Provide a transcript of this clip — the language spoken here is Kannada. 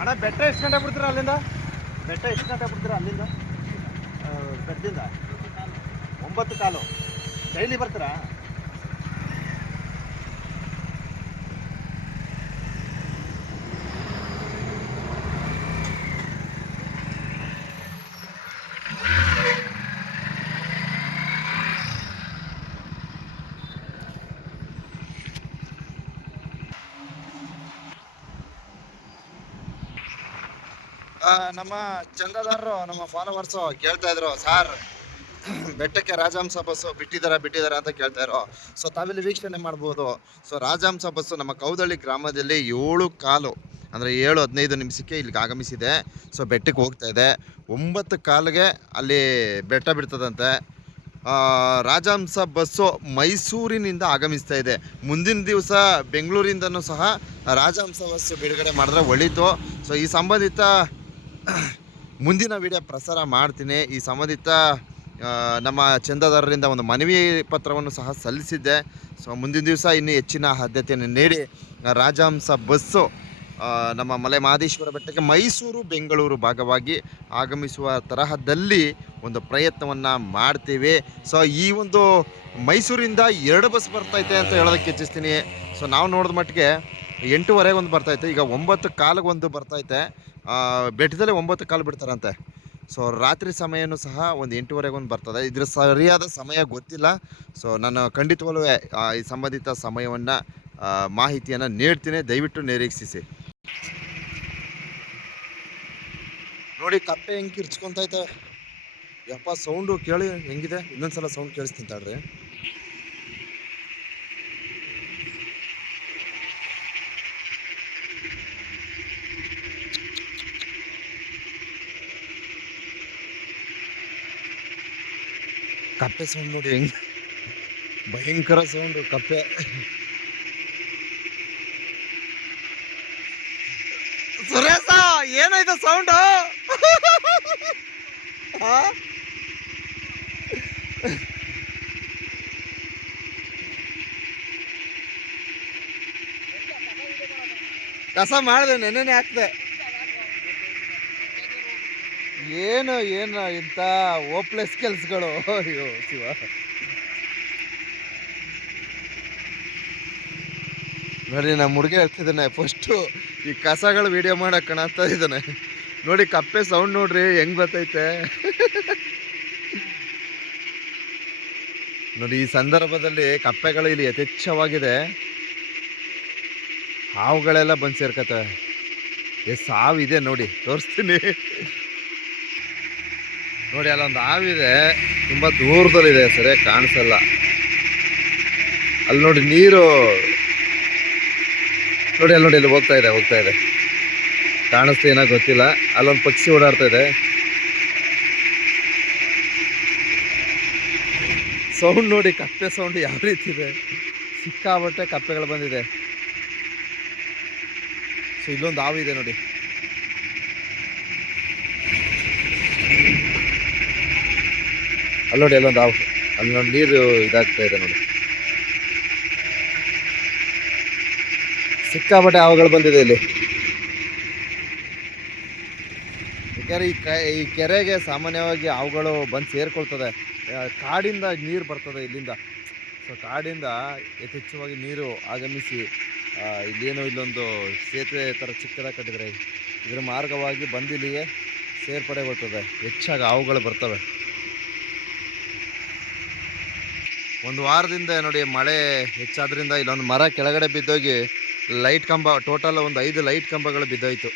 ಅಣ್ಣ ಬೆಟ್ಟ ಎಷ್ಟು ಗಂಟೆ ಬಿಡ್ತೀರಾ ಅಲ್ಲಿಂದ ಬೆಟ್ಟ ಎಷ್ಟು ಗಂಟೆ ಬಿಡ್ತೀರಾ ಅಲ್ಲಿಂದ ಆ, ಬೆಟ್ಟದಿಂದ ಒಂಬತ್ತು ಕಾಲು ಡೈಲಿ ಬರ್ತೀರಾ ನಮ್ಮ ಚಂದಾದಾರರು, ನಮ್ಮ ಫಾಲೋವರ್ಸು ಕೇಳ್ತಾ ಇದ್ರು, ಸಾರ್, ಬೆಟ್ಟಕ್ಕೆ ರಾಜಹಂಸ ಬಸ್ಸು ಬಿಟ್ಟಿದ್ದಾರಾ ಬಿಟ್ಟಿದ್ದಾರಾ ಅಂತ ಕೇಳ್ತಾ ಇರೋ ಸೊ ತಾವಿಲ್ಲಿ ವೀಕ್ಷಣೆ ಮಾಡ್ಬೋದು. ಸೊ ರಾಜಹಂಸ ಬಸ್ಸು ನಮ್ಮ ಕೌದಳ್ಳಿ ಗ್ರಾಮದಲ್ಲಿ ಏಳು ಕಾಲು, ಅಂದರೆ ಏಳು ಹದಿನೈದು ನಿಮಿಷಕ್ಕೆ ಇಲ್ಲಿಗೆ ಆಗಮಿಸಿದೆ. ಸೊ ಬೆಟ್ಟಕ್ಕೆ ಹೋಗ್ತಾ ಇದೆ. ಒಂಬತ್ತು ಕಾಲಿಗೆ ಅಲ್ಲಿ ಬೆಟ್ಟ ಬಿಡ್ತದಂತೆ. ರಾಜಹಂಸ ಬಸ್ಸು ಮೈಸೂರಿನಿಂದ ಆಗಮಿಸ್ತಾ ಇದೆ. ಮುಂದಿನ ದಿವಸ ಬೆಂಗಳೂರಿಂದನೂ ಸಹ ರಾಜಹಂಸ ಬಸ್ಸು ಬಿಡುಗಡೆ ಮಾಡಿದ್ರೆ ಒಳಿತು ಸೊ ಈ ಸಂಬಂಧಿತ ಮುಂದಿನ ವಿಡಿಯೋ ಪ್ರಸಾರ ಮಾಡ್ತೀನಿ. ಈ ಸಂಬಂಧಿತ ನಮ್ಮ ಚಂದಾದಾರರಿಂದ ಒಂದು ಮನವಿ ಪತ್ರವನ್ನು ಸಹ ಸಲ್ಲಿಸಿದ್ದೆ. ಸೊ, ಮುಂದಿನ ದಿವಸ ಇನ್ನೂ ಹೆಚ್ಚಿನ ಆದ್ಯತೆಯನ್ನು ನೀಡಿ. ರಾಜಹಂಸ ಬಸ್ಸು ನಮ್ಮ ಮಲೆ ಮಹದೇಶ್ವರ ಬೆಟ್ಟಕ್ಕೆ ಮೈಸೂರು, ಬೆಂಗಳೂರು ಭಾಗವಾಗಿ ಆಗಮಿಸುವ ತರಹದಲ್ಲಿ ಒಂದು ಪ್ರಯತ್ನವನ್ನು ಮಾಡ್ತೀವಿ. ಸೊ, ಈ ಒಂದು ಮೈಸೂರಿಂದ ಎರಡು ಬಸ್ ಬರ್ತೈತೆ ಅಂತ ಹೇಳೋದಕ್ಕೆ ಹೆಚ್ಚಿಸ್ತೀನಿ ಸೊ, ನಾವು ನೋಡಿದ ಮಟ್ಟಿಗೆ ಎಂಟೂವರೆಗೆ ಒಂದು ಬರ್ತೈತೆ. ಈಗ ಒಂಬತ್ತು ಕಾಲಿಗೆ ಒಂದು ಬರ್ತೈತೆ. ಬೆಟ್ಟದಲ್ಲಿ ಒಂಬತ್ತು ಕಾಲು ಬಿಡ್ತಾರಂತೆ. ಸೊ ರಾತ್ರಿ ಸಮಯನೂ ಸಹ ಒಂದು ಎಂಟೂವರೆಗೆ ಒಂದು ಬರ್ತದೆ. ಇದ್ರ ಸರಿಯಾದ ಸಮಯ ಗೊತ್ತಿಲ್ಲ. ಸೊ ನಾನು ಖಂಡಿತವಾಗಲೂ ಈ ಸಂಬಂಧಿತ ಸಮಯವನ್ನು ಮಾಹಿತಿಯನ್ನು ನೀಡ್ತೀನಿ. ದಯವಿಟ್ಟು ನಿರೀಕ್ಷಿಸಿ. ನೋಡಿ, ಕಪ್ಪೆ ಹೆಂಗೆ ಕಿರ್ಚ್ಕೊಂತೈತೆ ಯಪ್ಪ ಸೌಂಡು ಕೇಳಿ ಹೆಂಗಿದೆ? ಇನ್ನೊಂದ್ಸಲ ಸೌಂಡ್ ಕೇಳಿಸ್ತೀನಿ ಕಪ್ಪೆ ಸೌಂಡ್ ನೋಡಿ ಹೆಂಗ್. ಭಯಂಕರ ಸೌಂಡು ಕಪ್ಪೆ. ಸುರೇಶ ಏನಾಯ್ತು ಸೌಂಡು ಕಸ ಮಾಡಿದೆ ನೆನ್ನೆನೆ ಹಾಕ್ದೆ. ಏನು ಏನು ಇಂಥ ಓಪ್ಲೆಸ್ ಕೆಲಸಗಳು? ಅಯ್ಯೋ, ಶಿವ. ನೋಡಿ ನಮ್ಮ ಹುಡುಗ ಹೇಳ್ತಿದ್ದಾನೆ. ಫಸ್ಟು ಈ ಕಸಗಳು ವಿಡಿಯೋ ಮಾಡಕ್ಕೆ ಕಾಣತ್ತಾ ಇದ್ದಾನೆ. ನೋಡಿ, ಕಪ್ಪೆ ಸೌಂಡ್ ನೋಡ್ರಿ, ಹೆಂಗ್ ಬರ್ತೈತೆ? ನೋಡಿ, ಈ ಸಂದರ್ಭದಲ್ಲಿ ಕಪ್ಪೆಗಳು ಇಲ್ಲಿ ಯಥೇಚ್ಛವಾಗಿದೆ. ಹಾವುಗಳೆಲ್ಲ ಬಂದು ಸೇರ್ಕತ್ತವೆ ಎಸ್ ಹಾವು ಇದೆ ನೋಡಿ, ತೋರಿಸ್ತೀನಿ. ನೋಡಿ, ಅಲ್ಲೊಂದು ಹಾವಿದೆ ತುಂಬ ದೂರದಲ್ಲಿದೆ, ಸರಿಯಾಗಿ ಕಾಣಿಸಲ್ಲ. ಅಲ್ಲಿ ನೋಡಿ, ನೀರು. ನೋಡಿ, ಅಲ್ಲಿ ನೋಡಿ ಅಲ್ಲಿ ಹೋಗ್ತಾ ಇದೆ ಹೋಗ್ತಾ ಇದೆ. ಕಾಣಿಸ್ತಾ ಏನೋ ಗೊತ್ತಿಲ್ಲ. ಅಲ್ಲೊಂದು ಪಕ್ಷಿ ಓಡಾಡ್ತಾ ಇದೆ. ಸೌಂಡ್ ನೋಡಿ, ಕಪ್ಪೆ ಸೌಂಡ್ ಯಾವ ರೀತಿ ಇದೆ. ಸಿಕ್ಕಾಬಟ್ಟೆ ಕಪ್ಪೆಗಳು ಬಂದಿದೆ. ಸೊ ಇಲ್ಲೊಂದು ಹಾವಿದೆ ನೋಡಿ. ಅಲ್ಲಿ ನೋಡಿ ಅಲ್ಲೊಂದು ಹಾವು ಅಲ್ಲಿ ನೀರು ಇದಾಗ್ತಾ ಇದೆ ನೋಡಿ. ಸಿಕ್ಕಾಪಟ್ಟೆ ಹಾವುಗಳು ಬಂದಿದೆ ಇಲ್ಲಿ. ಯಾಕಂದ್ರೆ ಈ ಕ ಈ ಕೆರೆಗೆ ಸಾಮಾನ್ಯವಾಗಿ ಹಾವುಗಳು ಬಂದು ಸೇರ್ಕೊಳ್ತದೆ. ಕಾಡಿಂದ ನೀರು ಬರ್ತದೆ ಇಲ್ಲಿಂದ. ಸೊ ಕಾಡಿಂದ ಯಥೇಚ್ಛವಾಗಿ ನೀರು ಆಗಮಿಸಿ ಇಲ್ಲೇನು ಇಲ್ಲೊಂದು ಸೇತುವೆ ಥರ ಚಿಕ್ಕದಾಗಿ ಕಟ್ಟಿದರೆ ಇದರ ಮಾರ್ಗವಾಗಿ ಬಂದಿಲ್ಲಿಯೇ ಸೇರ್ಪಡೆ ಸೇರ್ಪಡೆಗೊಳ್ತದೆ. ಹೆಚ್ಚಾಗಿ ಹಾವುಗಳು ಬರ್ತವೆ. ಒಂದು ವಾರದಿಂದ ನೋಡಿ ಮಳೆ ಹೆಚ್ಚಾದ್ರಿಂದ ಇಲ್ಲೊಂದು ಮರ ಕೆಳಗಡೆ ಬಿದ್ದೋಗಿ ಲೈಟ್ ಕಂಬ ಟೋಟಲ್ ಒಂದು ಐದು ಲೈಟ್ ಕಂಬಗಳು ಬಿದ್ದೋಯ್ತು.